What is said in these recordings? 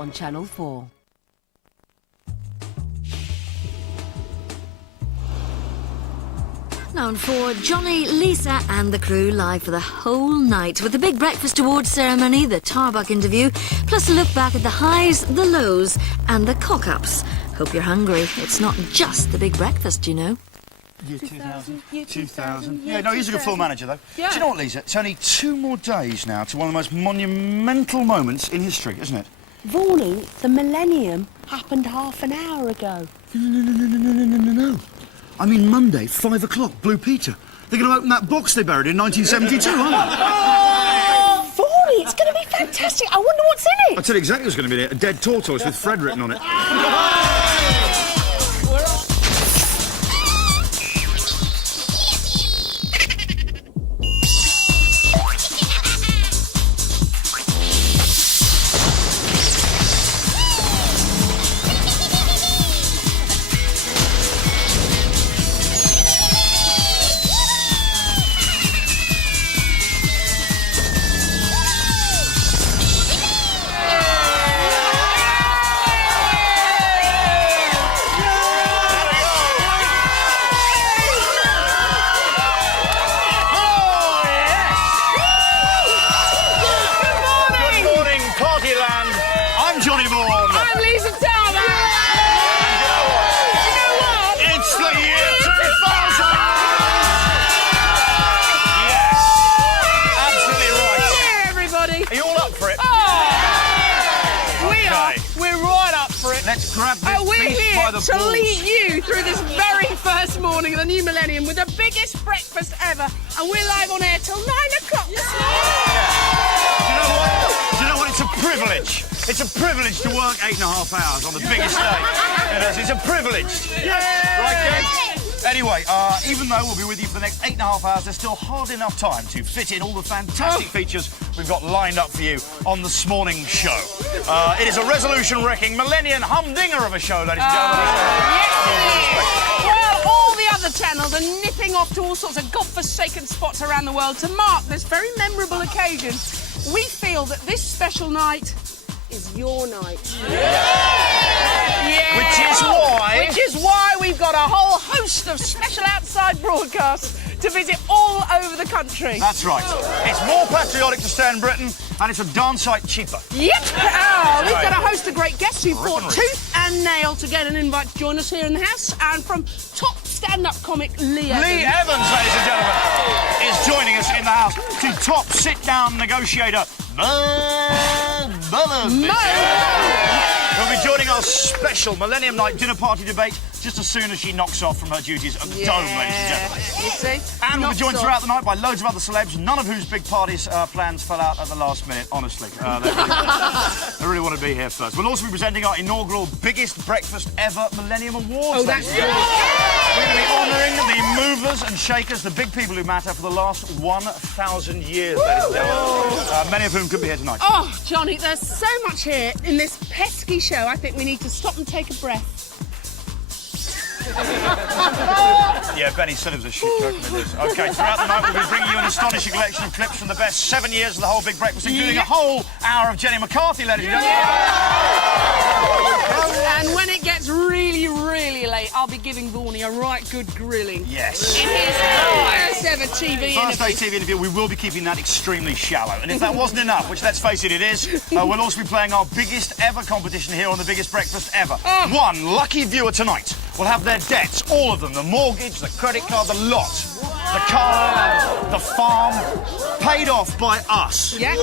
on Channel 4. Now on 4, Johnny, Lisa and the crew live for the whole night with the big breakfast awards ceremony, the Tarbuck interview, plus a look back at the highs, the lows and the cock-ups. Hope you're hungry. It's not just the big breakfast, you know. Year 2000. 2000. Yeah, no, he's a good full manager, though. Yeah. Do you know what, Lisa? It's only 2 more days now to one of the most monumental moments in history, isn't it? Varney, the Millennium happened half an hour ago. No. I mean Monday, 5 o'clock, Blue Peter. They're going to open that box they buried in 1972, aren't they? Varney, it's going to be fantastic. I wonder what's in it. I'll tell you exactly what's going to be there. A dead tortoise with Fred written on it. Let's grab this we're beast here by the to balls. lead you through this very first morning of the new millennium with the biggest breakfast ever, and we're live on air till 9 o'clock this morning. Do you know what? It's a privilege. It's a privilege to work 8.5 hours on the biggest day. It is. It's a privilege. Yeah. Right, Ken? Anyway, even though we'll be with you for the next 8.5 hours, there's still hardly enough time to fit in all the fantastic features we've got lined up for you on this morning's show. It is a resolution-wrecking, millennium humdinger of a show, ladies and gentlemen. Yes, it is. Well, all the other channels are nipping off to all sorts of godforsaken spots around the world to mark this very memorable occasion. We feel that this special night is your night. Yeah. Which is why we've got a whole host of special outside broadcasts to visit all over the country. That's right. It's more patriotic to stay in Britain, and it's a darn sight cheaper. Yep. We've got a host of great guests who fought tooth and nail to get an invite to join us here in the house, and from top stand-up comic Lee Evans. Lee Evans, ladies and gentlemen, is joining us in the house. To top sit-down negotiator will be joining our special Millennium Night dinner party debate just as soon as she knocks off from her duties at the Dome, ladies and gentlemen. You see? And we'll be joined throughout the night by loads of other celebs, none of whose big parties plans fell out at the last minute, honestly. They really want to be here first. We'll also be presenting our inaugural biggest breakfast ever Millennium Awards. Oh, that's good. We're going to be honouring the movers and shakers, the big people who matter for the last 1,000 years, ladies and gentlemen. Many of whom could be here tonight. Oh, Johnny, there's so much here in this pesky show. I think we need to stop and take a breath. Yeah, Benny said it was a shit joke, and it is. OK, throughout the night we'll be bringing you an astonishing collection of clips from the best 7 years of the whole Big Breakfast, including a whole hour of Jenny McCarthy, ladies and gentlemen. And when it gets really, really late, I'll be giving Varney a right good grilling. Yes. In his first ever TV First day interview. TV interview, we will be keeping that extremely shallow. And if that wasn't enough, which let's face it, it is, we'll also be playing our biggest ever competition here on the biggest breakfast ever. One lucky viewer tonight will have their debts, all of them, the mortgage, the credit card, the lot, the car, the farm, paid off by us. Yeah.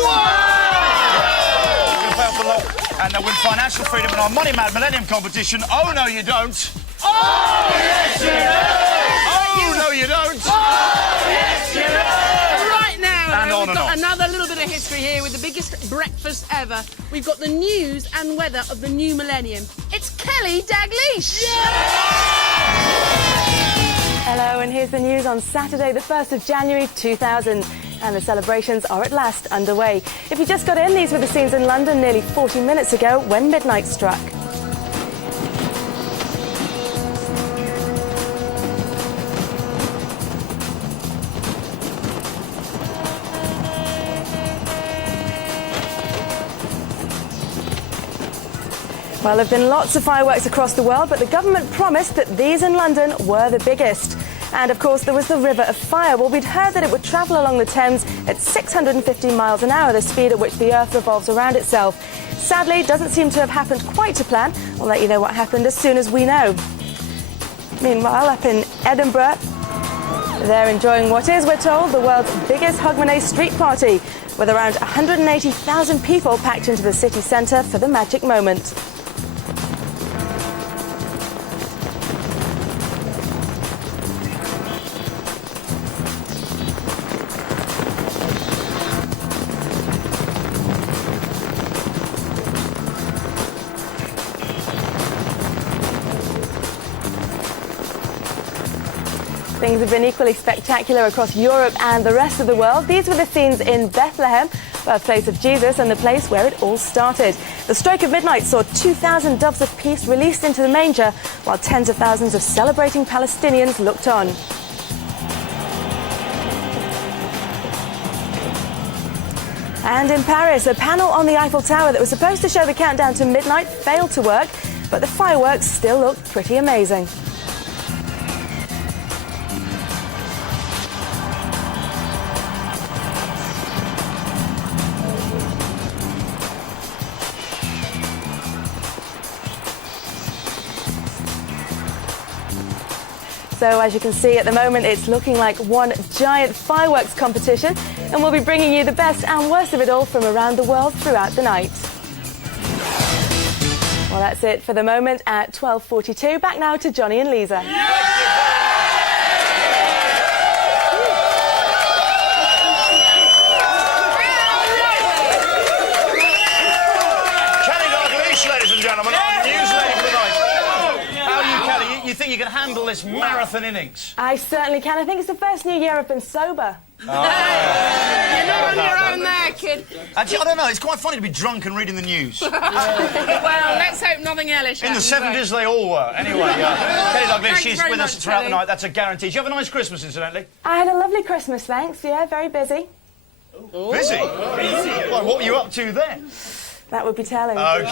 And they'll win financial freedom in our Money Mad Millennium competition. Oh, no, you don't. Oh, yes, you do. Oh, no, you don't. Oh, yes, you do. Right now, And we've got another little bit of history here with the biggest breakfast ever. We've got the news and weather of the new millennium. It's Kelly Dalglish. Hello, and here's the news on Saturday, the 1st of January 2000. And the celebrations are at last underway. If you just got in, these were the scenes in London nearly 40 minutes ago when midnight struck. Well, there have been lots of fireworks across the world, but the government promised that these in London were the biggest. And of course, there was the River of Fire. Well, we'd heard that it would travel along the Thames at 650 miles an hour, the speed at which the Earth revolves around itself. Sadly, it doesn't seem to have happened quite to plan. We'll let you know what happened as soon as we know. Meanwhile, up in Edinburgh, they're enjoying what is, we're told, the world's biggest Hogmanay street party, with around 180,000 people packed into the city centre for the magic moment. Things have been equally spectacular across Europe and the rest of the world. These were the scenes in Bethlehem, birthplace of Jesus and the place where it all started. The stroke of midnight saw 2,000 doves of peace released into the manger, while tens of thousands of celebrating Palestinians looked on. And in Paris, a panel on the Eiffel Tower that was supposed to show the countdown to midnight failed to work, but the fireworks still looked pretty amazing. So as you can see at the moment, it's looking like one giant fireworks competition, and we'll be bringing you the best and worst of it all from around the world throughout the night. Well, that's it for the moment at 12:42. Back now to Johnny and Lisa. Ladies and gentlemen, our news lady for the night. How are you, Kelly? You think you can handle this marathon innings? I certainly can. I think it's the first New Year I've been sober. You're not on your own there, kid. Actually, I don't know. It's quite funny to be drunk and reading the news. Well, let's hope nothing hellish In the happens, 70s, they all were. Anyway, Kelly Douglas, Thanks she's very with us much, throughout the Kelly. night. That's a guarantee. Did you have a nice Christmas, incidentally? I had a lovely Christmas, thanks. Yeah, very busy. Busy? Well, what were you up to then? That would be telling. OK.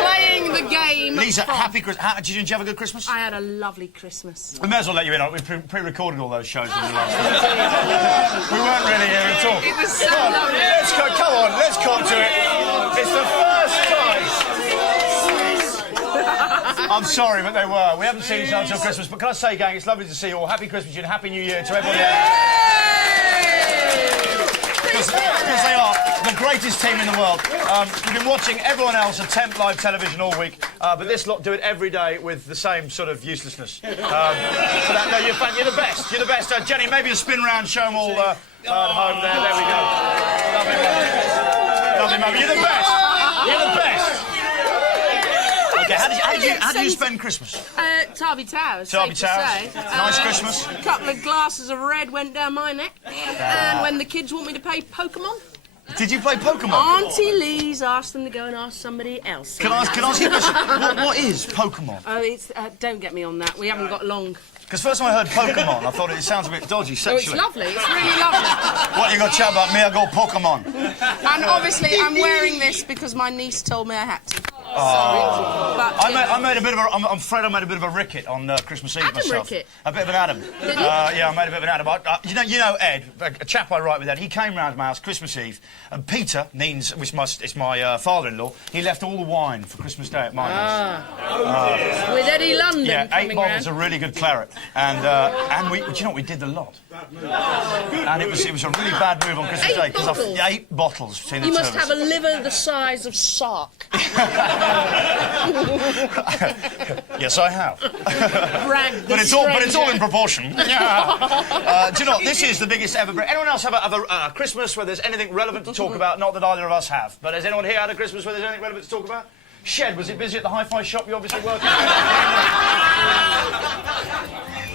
Playing the game. Lisa, happy Christmas. Did you have a good Christmas? I had a lovely Christmas. We may as well let you in on it. We pre-recorded all those shows in the last week. We weren't really here at all. It was so Come on, lovely. come on, let's come to it. It's the first time. I'm sorry, but they were. We haven't seen each other until Christmas. But can I say, gang, it's lovely to see you all. Happy Christmas and Happy New Year to everybody else. Because they are the greatest team in the world. We've been watching everyone else attempt live television all week, but this lot do it every day with the same sort of uselessness. No, you're the best. You're the best. Jenny, maybe a spin round, show them all at home there. There we go. Lovely moment. Lovely moment. You're the best. You're the best. Okay, how did you spend Christmas? Tarby Towers. Tarby safe to Towers. say. Nice Christmas. A couple of glasses of red went down my neck. And when the kids want me to play Pokemon, Did you play Pokemon? Auntie Lee's asked them to go and ask somebody else. Can I ask you a question? What is Pokemon? Oh, it's don't get me on that. We haven't got long. Because first time I heard Pokemon, I thought it sounds a bit dodgy Oh, it's sexually. lovely. It's really lovely. What, you got to chat about me? I got Pokemon. And obviously, I'm wearing this because my niece told me I had to. Sorry. But, I made a bit of a. I'm afraid I made a bit of a ricket on Christmas Eve Adam myself. Rickett? A bit of an Adam. Did you? Yeah, I made a bit of an Adam. You know Ed, a chap I write with Ed. He came round to my house Christmas Eve, and Peter Means, which is my father-in-law, he left all the wine for Christmas Day at my house. with Eddie London Yeah, 8 coming bottles round. of really good claret, and we, do you know what, we did the lot, and it was a really bad move on Christmas 8 Day bottles? 8 bottles between the You two must of us. have a liver the size of Sark. Yes, I have. Brag But it's all in proportion. Yeah. Do you know what? This is the biggest ever. Anyone else have a Christmas where there's anything relevant to talk about? Not that either of us have. But has anyone here had a Christmas where there's anything relevant to talk about? Shed, was it busy at the hi-fi shop? You obviously working.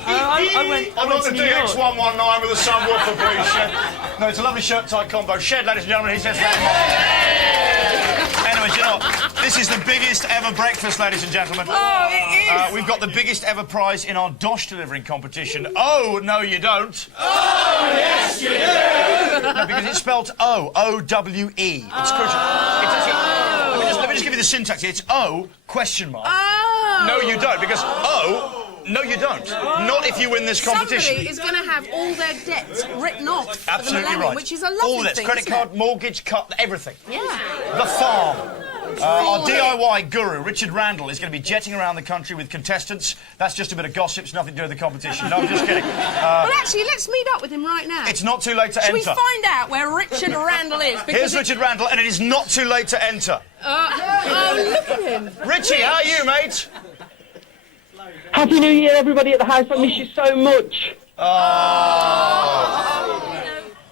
I went not to the New York. DX119 with a subwoofer, please, Shed. No, it's a lovely shirt-tight combo. Shed, ladies and gentlemen, he says that. Anyway, do you know what? This is the biggest ever breakfast, ladies and gentlemen. Oh, it is. We've got the biggest ever prize in our dosh delivering competition. Oh, no, you don't. Oh, yes, you do! No, because it's spelled O-O-W-E. It's crucial. It's actually, me just give you the syntax here. It's O, question mark. Oh. No, you don't, because O, no, you don't. Not if you win this competition. Somebody is going to have all their debts written off for the Absolutely Millennium, right. which is a lovely all debts, thing, credit isn't card, it? mortgage, cut, everything. Yeah. The farm. Our DIY guru, Richard Randall, is going to be jetting around the country with contestants. That's just a bit of gossip, it's nothing to do with the competition. No, I'm just kidding. Well, actually, let's meet up with him right now. It's not too late to Should enter. we find out where Richard Randall is? Here's Richard Randall, and it is not too late to enter. Oh, look at him. Richie, how are you, mate? Happy New Year, everybody at the house. I miss you so much.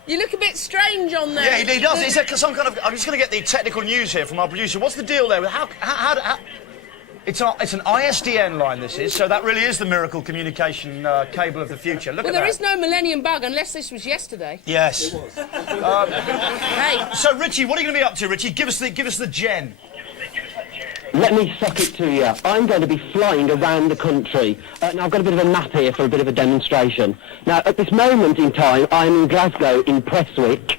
You look a bit strange on there. Yeah, he does. He said some kind of... I'm just going to get the technical news here from our producer. What's the deal there? How it's an ISDN line, this is, so that really is the miracle communication cable of the future. Look Well, at there that. is no Millennium Bug unless this was yesterday. Yes. Hey. So, Richie, what are you going to be up to, Richie? Give us the gen. Let me suck it to you. I'm going to be flying around the country. Now, I've got a bit of a map here for a bit of a demonstration. Now, at this moment in time, I'm in Glasgow in Prestwick,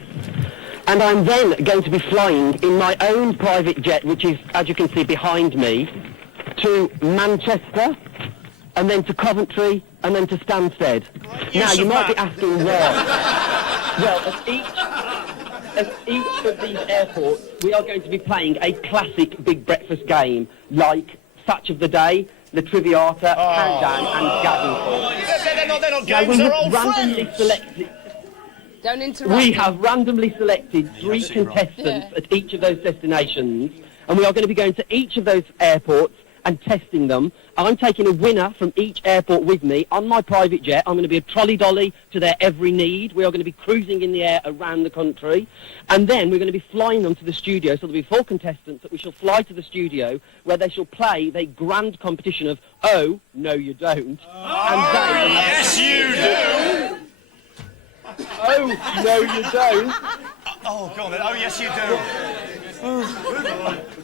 and I'm then going to be flying in my own private jet, which is, as you can see behind me, to Manchester, and then to Coventry, and then to Stansted. Now, you might be asking why. Well, at each of these airports, we are going to be playing a classic big breakfast game, like Satch of the Day, the Triviata, Countdown, and Gagging. They're not Now, games, we they're have old randomly friends. selected. Don't interrupt. We me. have randomly selected 3 contestants at each of those destinations, and we are going to be going to each of those airports and testing them. I'm taking a winner from each airport with me on my private jet. I'm going to be a trolley dolly to their every need. We are going to be cruising in the air around the country, and then we're going to be flying them to the studio. So there'll be 4 contestants that we shall fly to the studio, where they shall play the grand competition of Oh, No You Don't. And they Yes, you do. Oh, No You Don't. Oh, go on then. Oh, yes, you do.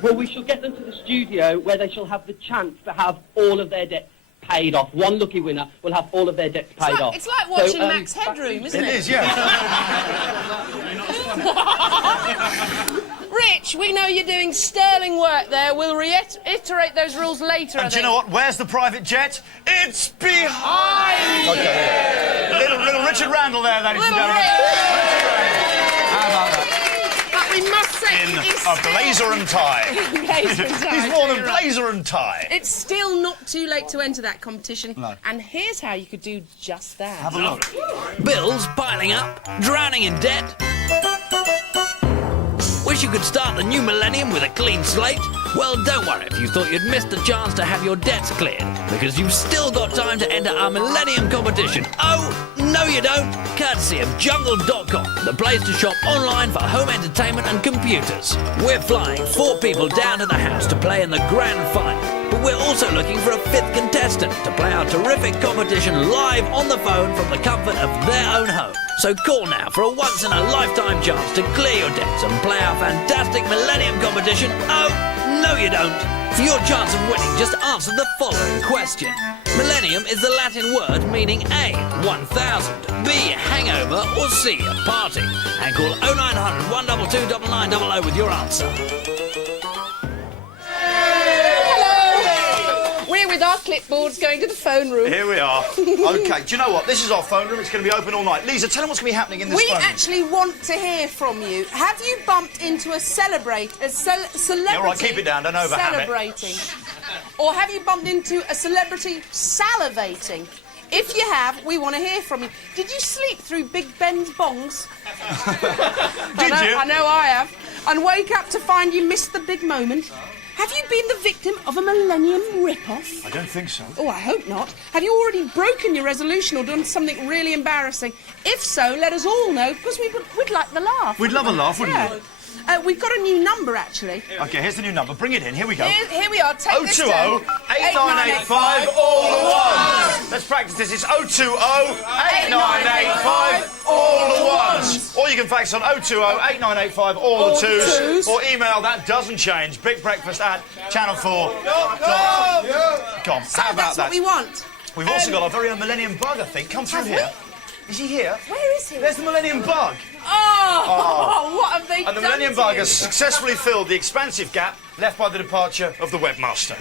Well, we shall get them to the studio, where they shall have the chance to have all of their debts paid off. One lucky winner will have all of their debts paid off. It's like watching So, Max Headroom, isn't it? It is, yeah. Rich, we know you're doing sterling work there. We'll reiterate those rules later, And do you know what? Where's the private jet? It's behind. Okay. Little Richard Randall there, ladies and Little gentlemen. How about that? But we must say In it is a blazer and tie. Blazer and tie, He's worn a you're right. blazer and tie. It's still not too late to enter that competition. No. And here's how you could do just that. Have a look. Bills piling up, drowning in debt. Wish you could start the new millennium with a clean slate? Well, don't worry if you thought you'd missed the chance to have your debts cleared, because you've still got time to enter our Millennium competition. Oh, no you don't! Courtesy of Jungle.com, the place to shop online for home entertainment and computers. We're flying 4 people down to the house to play in the grand final, but we're also looking for a 5th contestant to play our terrific competition live on the phone from the comfort of their own home. So call now for a once-in-a-lifetime chance to clear your debts and play our fantastic Millennium competition. Oh, no you don't. For your chance of winning, just answer the following question. Millennium is the Latin word meaning A, 1000, B, hangover, or C, a party. And call 0900 122 9900 with your answer. We're with our clipboards going to the phone room. Here we are. OK, do you know what? This is our phone room. It's going to be open all night. Lisa, tell them what's going to be happening in this We phone room. actually want to hear from you. Have you bumped into a celebrity? Yeah, all right, keep it down. Don't overham it. Celebrating. Or have you bumped into a celebrity salivating? If you have, we want to hear from you. Did you sleep through Big Ben's bongs? Did you? I know I have. And wake up to find you missed the big moment? Have you been the victim of a Millennium rip-off? I don't think so. Oh, I hope not. Have you already broken your resolution or done something really embarrassing? If so, let us all know, because we'd like the laugh. We'd love a laugh, wouldn't Yeah. We've got a new number, actually. OK, here's the new number. Bring it in. Here we go. Here we are. Take this 020 down. 8985 all the ones. Let's practice this. It's 020 8985 all the ones. Or you can fax on 020 8985 all the twos. Or email that doesn't change. bigBreakfast@channel4.com. So How about that's that? what we want. We've also got our very own Millennium Bug, I think. Come through Have here. Is he here? Where is he? There's the Millennium Bug. Oh, what have they And the done Millennium to Bug you? has successfully filled the expansive gap left by the departure of the webmaster.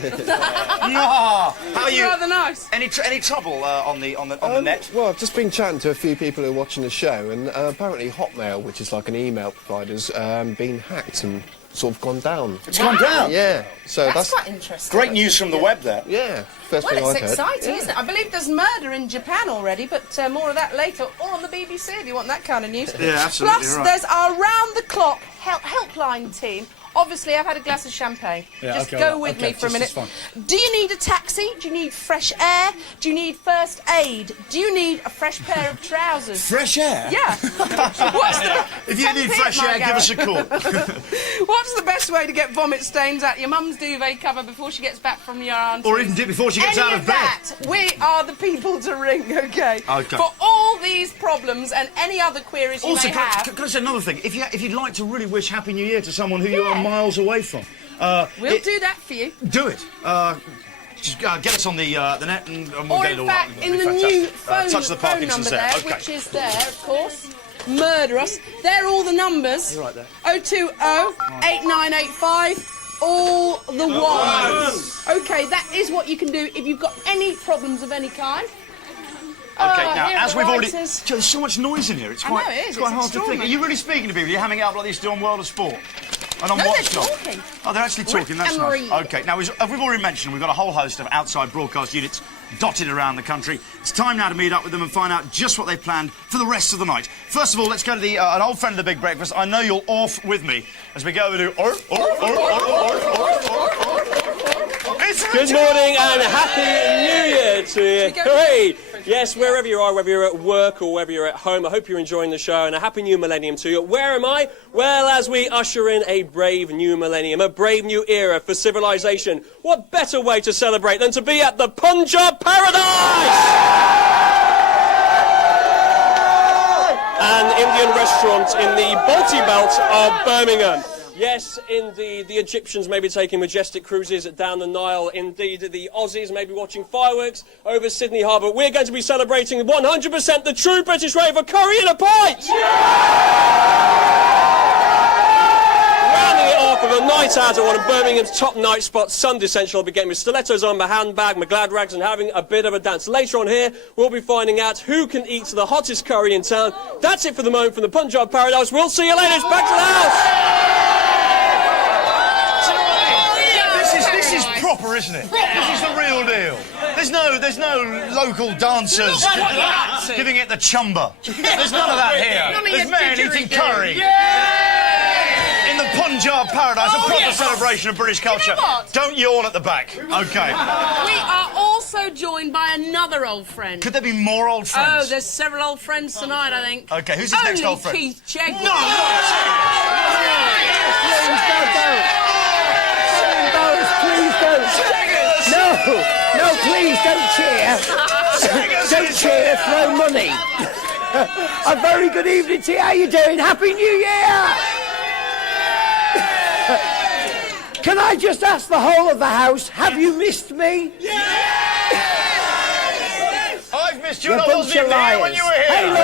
How are you? Rather nice. Any trouble on the net? Well, I've just been chatting to a few people who are watching the show, and apparently Hotmail, which is like an email provider's been hacked and sort of gone down. It's gone down? Yeah. So That's quite interesting. great news from the web there. Yeah, first thing I've heard. Well, it's exciting, isn't it? I believe there's murder in Japan already, but more of that later, or on the BBC if you want that kind of news. Yeah, absolutely. Plus, right. there's our round-the-clock helpline team. Obviously, I've had a glass of champagne. Yeah, just okay, go all right. with Okay, me for a minute. just fine. Do you need a taxi? Do you need fresh air? Do you need first aid? Do you need a fresh pair of trousers? Fresh air? Yeah. If you need fresh air, give us a call. What's the best way to get vomit stains out your mum's duvet cover before she gets back from your auntie's? Or even before she gets out of bed. That, we are the people to ring, okay? Okay. For all these problems and any other queries you Also, may can have. I say another thing? If you'd like to really wish Happy New Year to someone who you are miles away from, We'll do that for you. do it. Just get us on the net and we'll Or get it in all fact, up. in It'll the be new fantastic. Touch the phone Parkinson's number there, Okay. which is there, of course. Murder us. They're all the numbers. You're right there. 020-8985. All the ones. Okay, that is what you can do if you've got any problems of any kind. Okay, now, here are as the we've already... writers. Joe, there's so much noise in here. It's I know, quite, it is. it's quite It's hard to think. Are extraordinary. you really speaking to people? You're hamming it up like this on World of Sport? And on No, they're Watchdog? talking. Oh, they're actually talking. That's and nice. reading. Okay, now, as we've already mentioned, we've got a whole host of outside broadcast units dotted around the country. It's time now to meet up with them and find out just what they've planned for the rest of the night. First of all, let's go to an old friend of the Big Breakfast. I know you'll off with me as we go over to... Good morning and Happy New Year to you. Hooray! Yes, wherever you are, whether you're at work or whether you're at home, I hope you're enjoying the show, and a Happy New Millennium to you. Where am I? Well, as we usher in a brave new millennium, a brave new era for civilization, what better way to celebrate than to be at the Punjab Paradise? An Indian restaurant in the Balti Belt of Birmingham. Yes, indeed, the Egyptians may be taking majestic cruises down the Nile. Indeed, the Aussies may be watching fireworks over Sydney Harbour. We're going to be celebrating 100% the true British way of a curry and a pint! Rounding it off with a night out at one of Birmingham's top night spots, Sunday Central. I'll be getting my stilettos on, my handbag, my glad rags, and having a bit of a dance. Later on here, we'll be finding out who can eat the hottest curry in town. That's it for the moment from the Punjab Paradise. We'll see you later. Back to the house! This is proper, isn't it? This is the real deal. There's no local dancers giving it the chumba. There's none of that here. There's men eating curry. In the Punjab Paradise, a proper celebration of British culture. You know what? Don't yawn at the back. Okay. We are also joined by another old friend. Could there be more old friends? Oh, there's several old friends tonight, I think. Okay, who's his next old friend? Keith Chegg. No! No, please don't cheer. Don't cheer, throw money. A very good evening to you. How you doing? Happy New Year! Can I just ask the whole of the house, have you missed me? I've missed you, You and I bunch wasn't of even here when liars. you were here. Hey, look.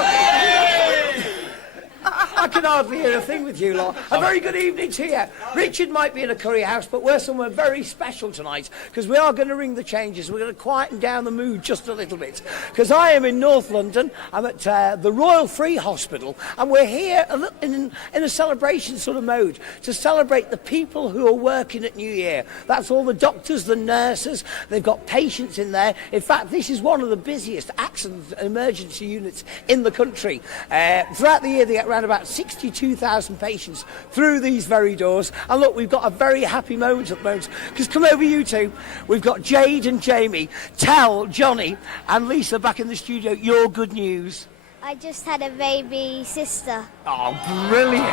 I can hardly hear a thing with you lot. A very good evening to you. Richard might be in a curry house, but we're somewhere very special tonight because we are going to ring the changes. We're going to quieten down the mood just a little bit because I am in North London. I'm at the Royal Free Hospital and we're here in a celebration sort of mode to celebrate the people who are working at New Year. That's all the doctors, the nurses. They've got patients in there. In fact, this is one of the busiest accident and emergency units in the country. Throughout the year, they get around about 62,000 patients through these very doors. And look, we've got a very happy moment at the moment because come over you two. We've got Jade and Jamie. Tell Johnny and Lisa back in the studio your good news. I just had a baby sister. Oh, brilliant.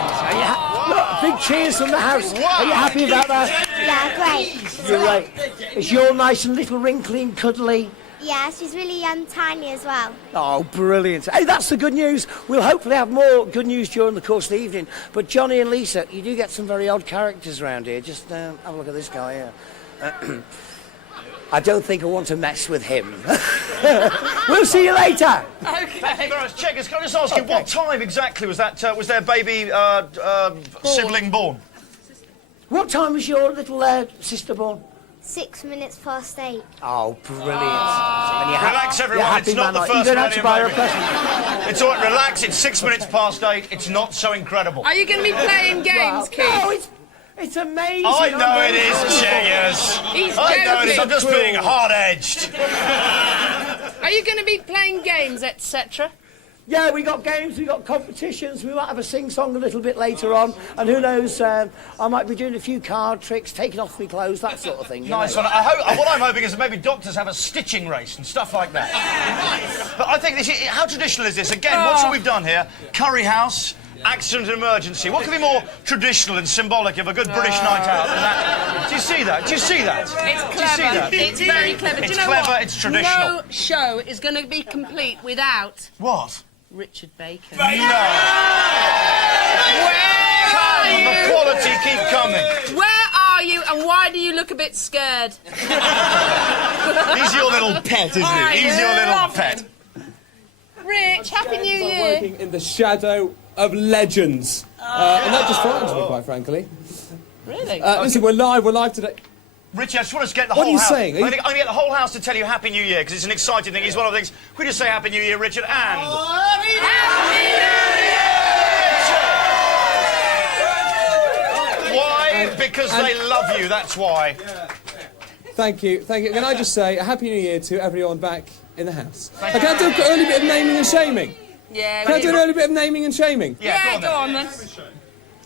Look, big cheers from the house. Are you happy about that? Yeah, great. You're right. Is your nice and little wrinkly and cuddly? Yeah, she's really tiny as well. Oh, brilliant. Hey, that's the good news. We'll hopefully have more good news during the course of the evening. But Johnny and Lisa, you do get some very odd characters around here. Just have a look at this guy here. I don't think I want to mess with him. We'll see you later. Okay. Thank you very much. Checkers, can I just ask you, what time exactly was that? Was their baby sibling born? What time was your little sister born? 6 minutes past 8. Oh, brilliant. And you're Relax, everyone. It's not the first You don't have to buy her a Millennium present. baby. It's all right. Relax. It's 6 minutes past 8. It's not so incredible. Are you going to be playing games, Keith? No, it's amazing. I know I'm it very is, grateful. Cheers. He's I know it is. I'm joking. just being hard-edged. Are you going to be playing games, etc.? Yeah, we got games, we got competitions, we might have a sing-song a little bit later on, and who knows, I might be doing a few card tricks, taking off my clothes, that sort of thing. you Nice know. one. What I'm hoping is that maybe doctors have a stitching race and stuff like that. But I think how traditional is this? Again, what's what we've done here? Curry house, accident and emergency. What could be more traditional and symbolic of a good British night out than that? Do you see that? Do you see that? It's Do you clever. see that? It's very clever. Do It's you know clever, what? it's traditional. No show is going to be complete without What? Richard Bacon. No. Where Come, are the you? quality keep coming. Where are you, and why do you look a bit scared? He's your little pet, isn't he? He's your little pet. Rich, Happy New Year. Working in the shadow of legends. And that just frightens me, quite frankly. Really? Listen, we're live today. Richie, I just want to get the What whole are you house. saying? I'm going to get the whole house to tell you Happy New Year because it's an exciting thing. It's one of the things. Could we just say Happy New Year, Richard? And Happy New Year! why? Because they love you. That's why. Thank you. Can I just say a Happy New Year to everyone back in the house? Can I do an early bit of naming and shaming? Yeah. Can I do an early bit of naming and shaming? Yeah, go on then.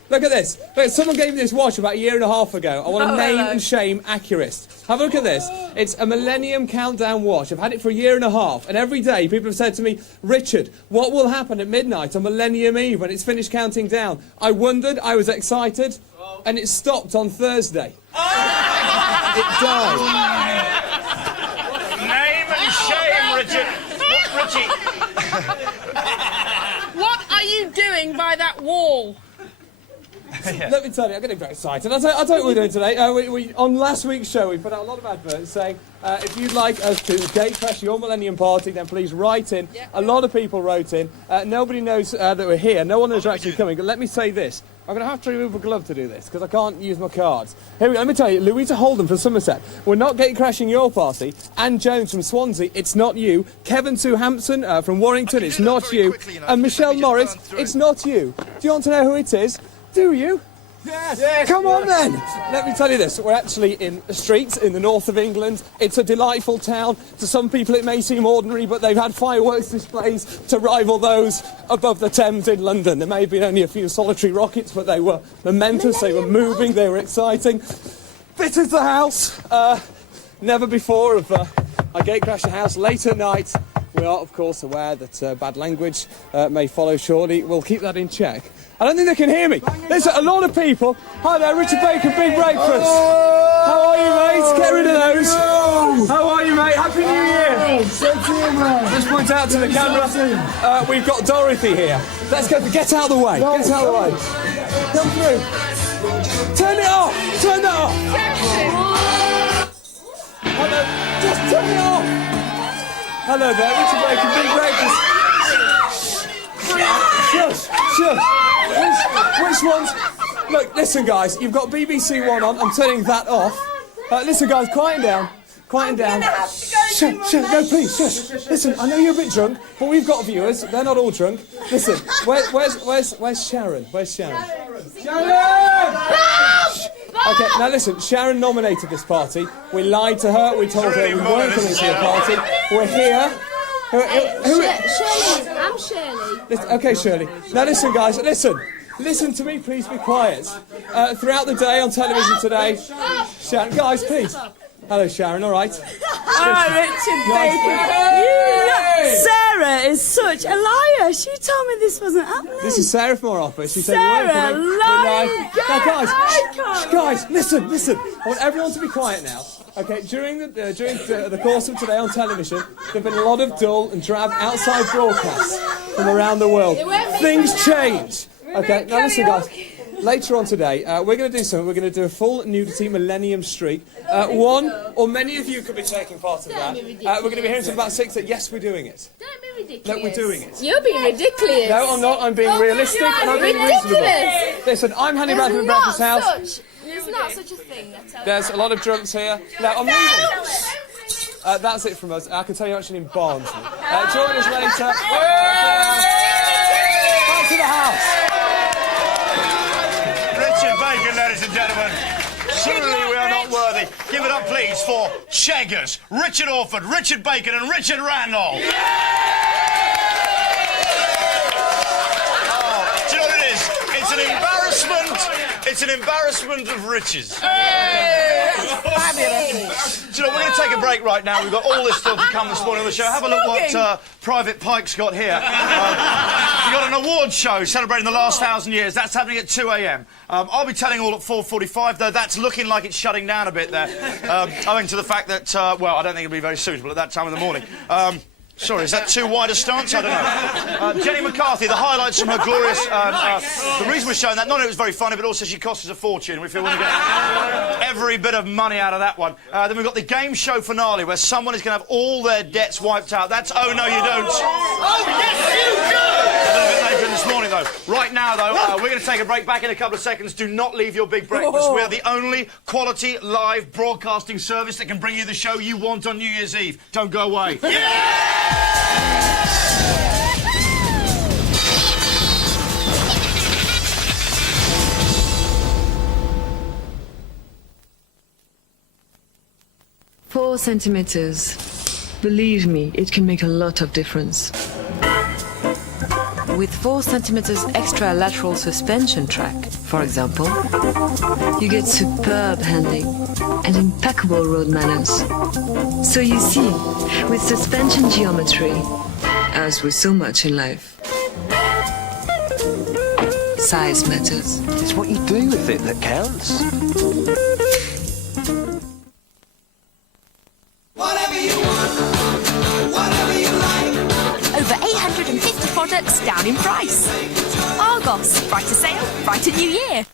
Look at this. Look, someone gave me this watch about a year and a half ago. I want to name and shame Accurist. Have a look at this. It's a Millennium countdown watch. I've had it for a year and a half, and every day people have said to me, Richard, what will happen at midnight on Millennium Eve when it's finished counting down? I wondered, I was excited, and it stopped on Thursday. It died. Name and shame, Richard. Richie. What are you doing by that wall? Let me tell you, I'm getting very excited. I'll tell you what we're doing today. On last week's show, we put out a lot of adverts saying, if you'd like us to gatecrash your Millennium Party, then please write in. A lot of people wrote in. Nobody knows that we're here. No one knows we're actually coming. But let me say this. I'm going to have to remove a glove to do this, because I can't use my cards. Here we go. Let me tell you, Louisa Holden from Somerset. We're not gatecrashing your party. Anne Jones from Swansea, it's not you. Kevin Sue Hampson from Warrington, it's not you. And Michelle Morris, it's not you. Do you want to know who it is? Do you? Yes. Come on then. Let me tell you this. We're actually in the streets in the north of England. It's a delightful town. To some people it may seem ordinary, but they've had fireworks displays to rival those above the Thames in London. There may have been only a few solitary rockets, but they were momentous, they were moving, they were exciting. This is the house. Never before have I gatecrashed a house late at night. We are, of course, aware that bad language may follow shortly. We'll keep that in check. I don't think they can hear me. There's a lot of people. Hi there, Richard Bacon, Big Breakfast. How are you, mate? Get rid of those. How are you, mate? Happy New Year. Just point out to the camera. We've got Dorothy here. Let's go. Get out of the way. Get out of the way. Come through. Turn it off. Turn it off. Hello. Just turn it off. Hello there, Richard Bacon, Big Breakfast. Shush, shush. Which ones? Look, listen, guys, you've got BBC One on. I'm turning that off. Listen, guys, quieten down. Quieten down. Shh, no, please, shush. Listen, I know you're a bit drunk, but we've got viewers. They're not all drunk. Listen, where's Sharon? Where's Sharon? Sharon! Okay, now listen, Sharon nominated this party. We lied to her. We told her we weren't coming to the party. We're here. Shirley. I'm Shirley. Okay, Shirley. Now listen, guys, listen to me, please be quiet. Throughout the day on television today, Sharon, guys, please. Hello, Sharon, all right? Hi, Richard Bacon. Sarah is such a liar. She told me this wasn't happening. This is Sarah from our office. She said we weren't coming. Lying. Now, guys, listen. I want everyone to be quiet now. Okay, during the course of today on television, there have been a lot of dull and drab outside broadcasts from around the world. Things change. Okay, now listen, guys. Later on today, we're going to do something. We're going to do a full nudity Millennium streak. One or many of you could be taking part in that. We're going to be hearing something about 6 that yes, we're doing it. Don't be ridiculous. No, we're doing it. You're being ridiculous. No, I'm not. I'm being realistic and I'm being reasonable. Listen, I'm Honey Bradford from Breakfast House. not such a thing. There's a lot of drunks here. Now, I'm leaving. That's it from us. I can tell you actually in Barnsley. Join us later. Back to the house. Richard Bacon, ladies and gentlemen. Surely we are not worthy. Give it up, please, for Cheggers, Richard Orford, Richard Bacon and Richard Randall. Oh, do you know what it is? It's an embarrassment. It's an embarrassment of riches. Fabulous. Do you know, we're going to take a break right now. We've got all this still to come this morning on the show. Have a look what Private Pike's got here. We've got an award show celebrating the last 1,000 years. That's happening at 2 a.m. I'll be telling all at 4:45, though that's looking like it's shutting down a bit there, owing to the fact that, well, I don't think it'll be very suitable at that time in the morning. Sorry, is that too wide a stance? I don't know. Jenny McCarthy, the highlights from her glorious... the reason we're showing that, not only it was very funny, but also she cost us a fortune. We feel we're going to get every bit of money out of that one. Then we've got the game show finale, where someone is going to have all their debts wiped out. That's Oh No You Don't. Oh, yes, you do! A little bit later this morning, though. Right now, though, we're going to take a break. Back in a couple of seconds. Do not leave your big breakfast. We are the only quality live broadcasting service that can bring you the show you want on New Year's Eve. Don't go away. Yeah! Four centimeters. Believe me, it can make a lot of difference. With 4 centimeters extra lateral suspension track, for example, you get superb handling and impeccable road manners. So you see, with suspension geometry, as with so much in life, size matters. It's what you do with it that counts. Over 850 products down in price. Argos, brighter sale, brighter new year.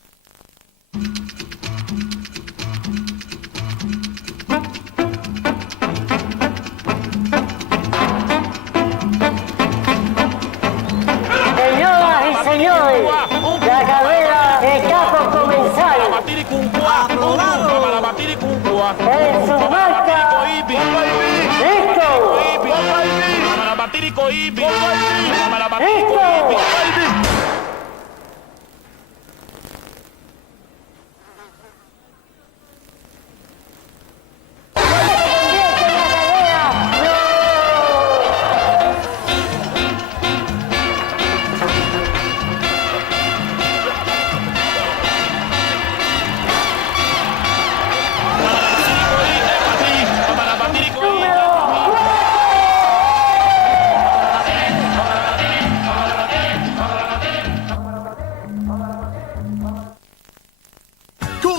Señoras y señores, la carrera de capo comensal. En su marcha. ¡Listo!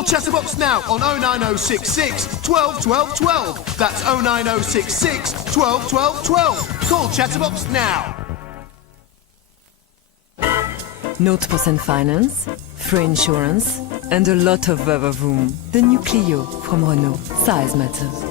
Chatterbox now on 09066 12 12 12. That's 09066 12 12 12. Call Chatterbox now. 0% finance, free insurance, and a lot of other room. The new Clio from Renault. Size matters.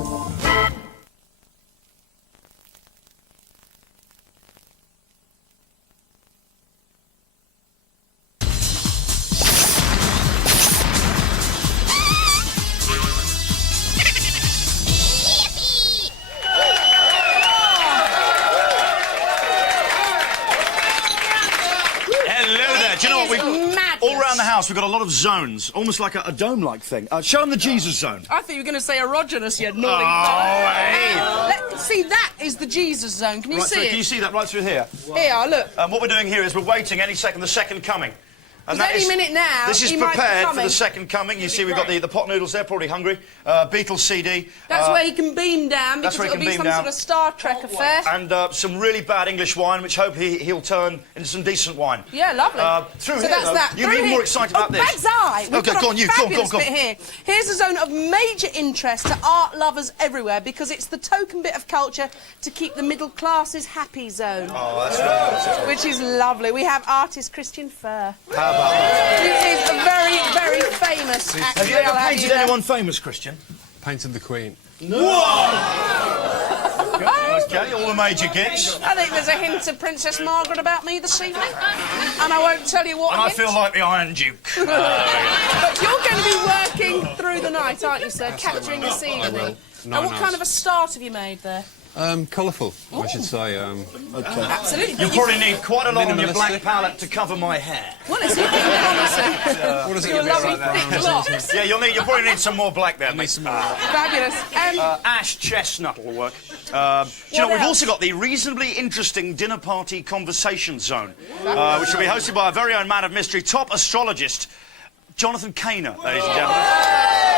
We've got a lot of zones, almost like a dome-like thing. Show them the Jesus zone. I thought you were going to say erogenous, you naughty. See, that is the Jesus zone. Can you see it? Can you see that right through here? Here, look. What we're doing here is we're waiting any second, the second coming. And any minute now, this is prepared for the second coming. You see, we've got the pot noodles there, probably hungry. Beatles CD. That's where he can beam down, because it'll be some sort of Star Trek affair. And some really bad English wine, which hopefully he'll turn into some decent wine. Yeah, lovely. Through so here, that's that. You're even more excited about this. Bag's Eye. OK, go on, you. Go on. Here. Here's a zone of major interest to art lovers everywhere, because it's the token bit of culture to keep the middle classes happy zone. Oh, that's right. Which is lovely. We have artist Christian Furr. How about that? Is a very, very famous actor. Have you ever painted anyone famous, Christian? Painted the Queen. Whoa! Okay, all the major gigs. I think there's a hint of Princess Margaret about me this evening, and I won't tell you what. And I feel like the Iron Duke. But you're going to be working through the night, aren't you, sir? Capturing this evening. And what kind of a start have you made there? Colourful, I should say. Okay. Absolutely. You probably need quite a lot on your black palette to cover my hair. Well, it's looking promising. What does it give like Yeah, you'll probably need some more black there, mate. Fabulous. Ash chestnut will work. You know, we've also got the reasonably interesting dinner party conversation zone, which will be hosted by our very own man of mystery, top astrologist, Jonathan Kaner, ladies and gentlemen.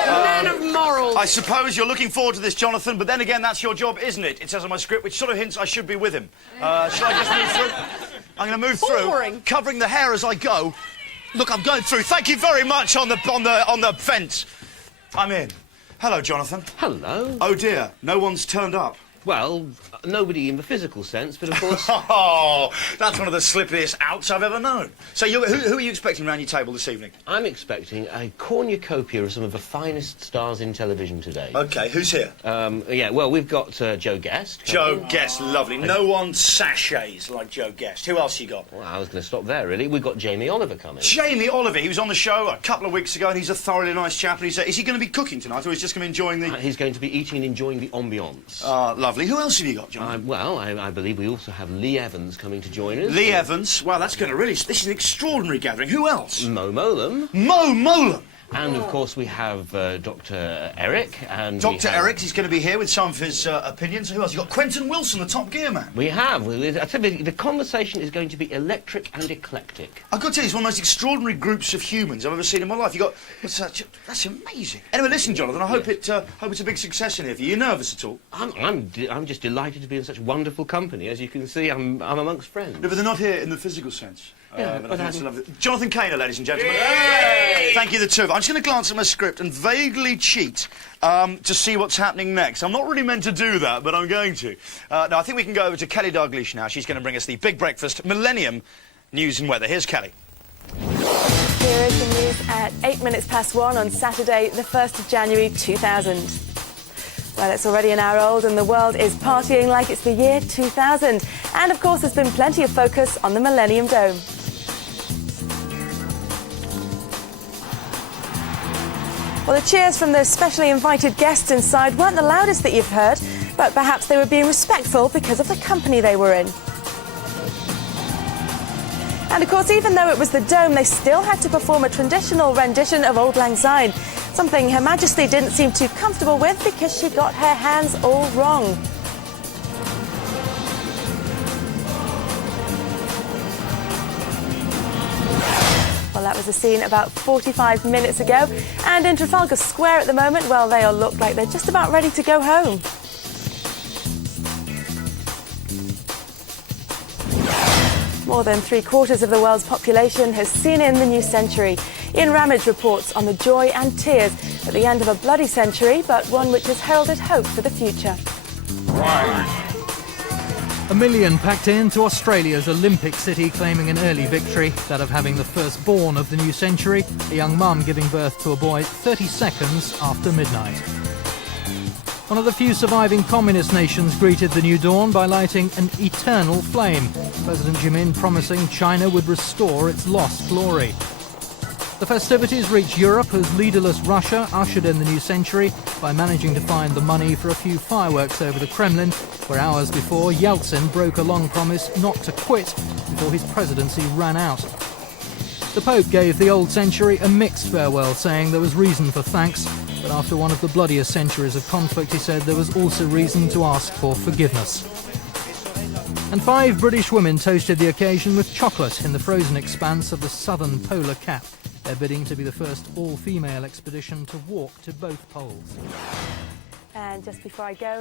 Man of morals. I suppose you're looking forward to this, Jonathan, but then again, that's your job, isn't it? It says on my script, which sort of hints I should be with him. Shall I just move through? I'm going to move through, covering the hair as I go. Look, I'm going through. Thank you very much on the fence. I'm in. Hello, Jonathan. Hello. Oh dear, no one's turned up. Well, nobody in the physical sense, but of course... Oh, that's one of the slippiest outs I've ever known. So who are you expecting around your table this evening? I'm expecting a cornucopia of some of the finest stars in television today. OK, who's here? Yeah, well, we've got Joe Guest. Joe Guest, lovely. No one sachets like Joe Guest. Who else you got? Well, I was going to stop there, really. We've got Jamie Oliver coming. Jamie Oliver, he was on the show a couple of weeks ago, and he's a thoroughly nice chap. And is he going to be cooking tonight, or is he just going to be enjoying the... He's going to be eating and enjoying the ambiance. Lovely. Who else have you got, John? Well, I believe we also have Lee Evans coming to join us. Lee Evans? Well, that's going to really... This is an extraordinary gathering. Who else? Mo Molam. Mo Molam! And, of course, we have Dr. Eric. And Dr. Eric, he's going to be here with some of his opinions. Who else? You've got Quentin Wilson, the Top Gear man. We have. I tell you, the conversation is going to be electric and eclectic. I've got to tell you, it's one of the most extraordinary groups of humans I've ever seen in my life. That's amazing. Anyway, listen, Jonathan, I hope it's a big success in here for you. Are you nervous at all? I'm just delighted to be in such wonderful company. As you can see, I'm amongst friends. No, but they're not here in the physical sense. Yeah, but I think it's Jonathan Kaner, ladies and gentlemen. Yay! Thank you, the two of you. I'm just going to glance at my script and vaguely cheat to see what's happening next. I'm not really meant to do that, but I'm going to. No, I think we can go over to Kelly Dalglish now. She's going to bring us the Big Breakfast Millennium News and Weather. Here's Kelly. Here is the news at 1:08 on Saturday, the 1st of January 2000. Well, it's already an hour old and the world is partying like it's the year 2000. And, of course, there's been plenty of focus on the Millennium Dome. Well, the cheers from the specially invited guests inside weren't the loudest that you've heard, but perhaps they were being respectful because of the company they were in. And, of course, even though it was the Dome, they still had to perform a traditional rendition of Auld Lang Syne, something Her Majesty didn't seem too comfortable with because she got her hands all wrong. Well, that was a scene about 45 minutes ago. And in Trafalgar Square at the moment, well, they all look like they're just about ready to go home. More than 3/4 of the world's population has seen in the new century. Ian Ramage reports on the joy and tears at the end of a bloody century, but one which has heralded hope for the future. 1 million packed into Australia's Olympic city, claiming an early victory, that of having the firstborn of the new century, a young mum giving birth to a boy 30 seconds after midnight. One of the few surviving communist nations greeted the new dawn by lighting an eternal flame, President Jimin promising China would restore its lost glory. The festivities reached Europe as leaderless Russia ushered in the new century by managing to find the money for a few fireworks over the Kremlin, where hours before Yeltsin broke a long promise not to quit before his presidency ran out. The Pope gave the old century a mixed farewell, saying there was reason for thanks, but after one of the bloodiest centuries of conflict, he said there was also reason to ask for forgiveness. And 5 British women toasted the occasion with chocolate in the frozen expanse of the southern polar cap. They're bidding to be the first all-female expedition to walk to both poles. And just before I go...